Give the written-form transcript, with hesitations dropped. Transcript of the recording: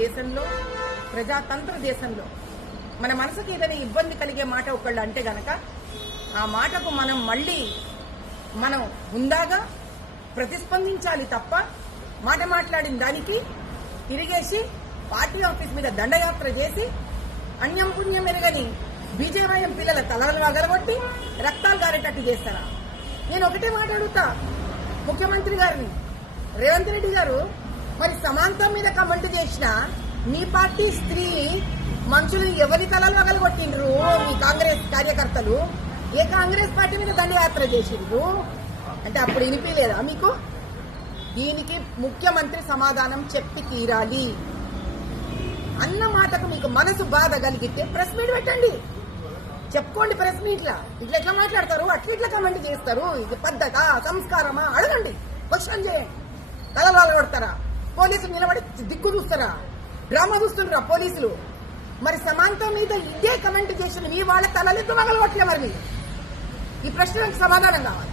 దేశంలో, ప్రజాతంత్ర దేశంలో మన మనసుకి ఏదైనా ఇబ్బంది కలిగే మాట ఒకళ్ళు అంటే గనక ఆ మాటకు మనం హుందాగా ప్రతిస్పందించాలి తప్ప మాట మాట్లాడిన దానికి తిరిగేసి పార్టీ ఆఫీస్ మీద దండయాత్ర చేసి అన్యం పుణ్యం ఎరగని బీజేవైఎం పిల్లల తలలు వగలగొట్టి రక్తాలు గారేటట్టు చేస్తారా? నేను ఒకటే మాట అడుగుతా ముఖ్యమంత్రి గారిని, రేవంత్ రెడ్డి గారు, మరి సమాంతం మీద కమెంట్ చేసిన మీ పార్టీ స్త్రీ మనుషులు ఎవరి తలలు వగలగొట్టిండ్రు? మీ కాంగ్రెస్ కార్యకర్తలు ఏ కాంగ్రెస్ పార్టీ మీద దండయాత్ర చేసిండ్రు అంటే అప్పుడు వినిపించలేదా మీకు? దీనికి ముఖ్యమంత్రి సమాధానం చెప్పి తీరాలి. అన్న మాటకు మీకు మనసు బాధ కలిగితే ప్రెస్ మీట్ పెట్టండి, చెప్పుకోండి. ప్రెస్ మీట్లా ఇట్లా ఎట్లా మాట్లాడతారు, అట్లా కమెంట్ చేస్తారు, ఇది పద్ధత సంస్కారమా అడగండి, క్వశ్చన్ చేయండి. తలలు కొడతారా? పోలీసులు నిలబడి దిక్కు చూస్తారా? డ్రామా చూస్తున్నారా పోలీసులు? మరి సమాంతం మీద ఇదే కమెంట్ చేసిన మీ వాళ్ళ తలలెత్తు మగలగొట్టలే. మరి ఈ ప్రశ్నలకు సమాధానం కావాలి.